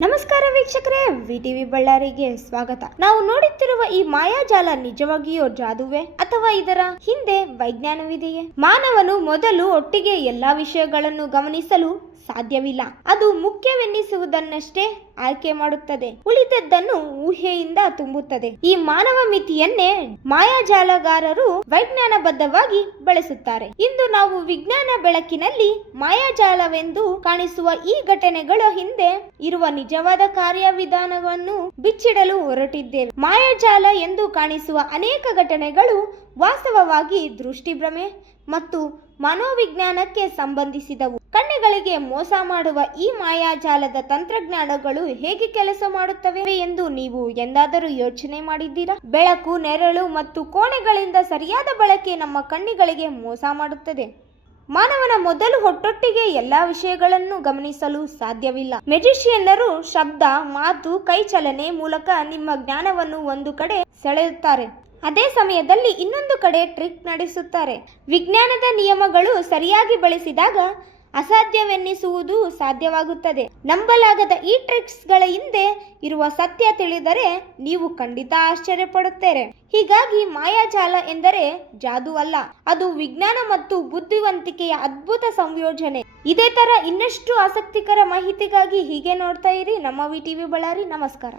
ನಮಸ್ಕಾರ ವೀಕ್ಷಕರೇ, ವಿಟಿವಿ ಬಳ್ಳಾರಿಗೆ ಸ್ವಾಗತ. ನಾವು ನೋಡುತ್ತಿರುವ ಈ ಮಾಯಾಜಾಲ ನಿಜವಾಗಿಯೂ ಜಾದುವೆ ಅಥವಾ ಇದರ ಹಿಂದೆ ವೈಜ್ಞಾನವಿದೆಯೇ? ಮಾನವನು ಮೊದಲು ಒಟ್ಟಿಗೆ ಎಲ್ಲಾ ವಿಷಯಗಳನ್ನು ಗಮನಿಸಲು ಸಾಧ್ಯವಿಲ್ಲ. ಅದು ಮುಖ್ಯವೆನ್ನಿಸುವುದನ್ನಷ್ಟೇ ಆಯ್ಕೆ ಮಾಡುತ್ತದೆ, ಉಳಿದದ್ದನ್ನು ಊಹೆಯಿಂದ ತುಂಬುತ್ತದೆ. ಈ ಮಾನವ ಮಿತಿಯನ್ನೇ ಮಾಯಾಜಾಲಗಾರರು ವೈಜ್ಞಾನಬದ್ಧವಾಗಿ ಬಳಸುತ್ತಾರೆ. ಇಂದು ನಾವು ವಿಜ್ಞಾನ ಬೆಳಕಿನಲ್ಲಿ ಮಾಯಾಜಾಲವೆಂದು ಕಾಣಿಸುವ ಈ ಘಟನೆಗಳ ಹಿಂದೆ ಇರುವ ನಿಜವಾದ ಕಾರ್ಯವಿಧಾನವನ್ನು ಬಿಚ್ಚಿಡಲು ಹೊರಟಿದ್ದೇವೆ. ಮಾಯಾಜಾಲ ಎಂದು ಕಾಣಿಸುವ ಅನೇಕ ಘಟನೆಗಳು ವಾಸ್ತವವಾಗಿ ದೃಷ್ಟಿಭ್ರಮೆ ಮತ್ತು ಮನೋವಿಜ್ಞಾನಕ್ಕೆ ಸಂಬಂಧಿಸಿದವು. ಕಣ್ಣುಗಳಿಗೆ ಮೋಸ ಮಾಡುವ ಈ ಮಾಯಾಜಾಲದ ತಂತ್ರಜ್ಞಾನಗಳು ಹೇಗೆ ಕೆಲಸ ಮಾಡುತ್ತವೆ ಎಂದು ನೀವು ಎಂದಾದರೂ ಯೋಚನೆ ಮಾಡಿದ್ದೀರಾ? ಬೆಳಕು, ನೆರಳು ಮತ್ತು ಕೋಣೆಗಳಿಂದ ಸರಿಯಾದ ಬಳಕೆ ನಮ್ಮ ಕಣ್ಣುಗಳಿಗೆ ಮೋಸ ಮಾಡುತ್ತದೆ. ಮಾನವನ ಮೊದಲು ಒಟ್ಟೊಟ್ಟಿಗೆ ಎಲ್ಲಾ ವಿಷಯಗಳನ್ನು ಗಮನಿಸಲು ಸಾಧ್ಯವಿಲ್ಲ. ಮೆಜಿಷಿಯನ್ನರು ಶಬ್ದ, ಮಾತು, ಕೈ ಚಲನೆ ಮೂಲಕ ನಿಮ್ಮ ಜ್ಞಾನವನ್ನು ಒಂದು ಕಡೆ ಸೆಳೆಯುತ್ತಾರೆ. ಅದೇ ಸಮಯದಲ್ಲಿ ಇನ್ನೊಂದು ಕಡೆ ಟ್ರಿಕ್ ನಡೆಸುತ್ತಾರೆ. ವಿಜ್ಞಾನದ ನಿಯಮಗಳು ಸರಿಯಾಗಿ ಬಳಸಿದಾಗ ಅಸಾಧ್ಯವೆನ್ನಿಸುವುದು ಸಾಧ್ಯವಾಗುತ್ತದೆ. ನಂಬಲಾಗದ ಈ ಟ್ರಿಕ್ಸ್ಗಳ ಹಿಂದೆ ಇರುವ ಸತ್ಯ ತಿಳಿದರೆ ನೀವು ಖಂಡಿತ ಆಶ್ಚರ್ಯಪಡುತ್ತೀರಿ. ಹೀಗಾಗಿ ಮಾಯಾಜಾಲ ಎಂದರೆ ಜಾದು ಅಲ್ಲ, ಅದು ವಿಜ್ಞಾನ ಮತ್ತು ಬುದ್ಧಿವಂತಿಕೆಯ ಅದ್ಭುತ ಸಂಯೋಜನೆ. ಇದೇ ತರ ಇನ್ನಷ್ಟು ಆಸಕ್ತಿಕರ ಮಾಹಿತಿಗಾಗಿ ಹೀಗೆ ನೋಡ್ತಾ ಇರಿ ನಮ್ಮ ವಿಟಿವಿ ಬಳ್ಳಾರಿ. ನಮಸ್ಕಾರ.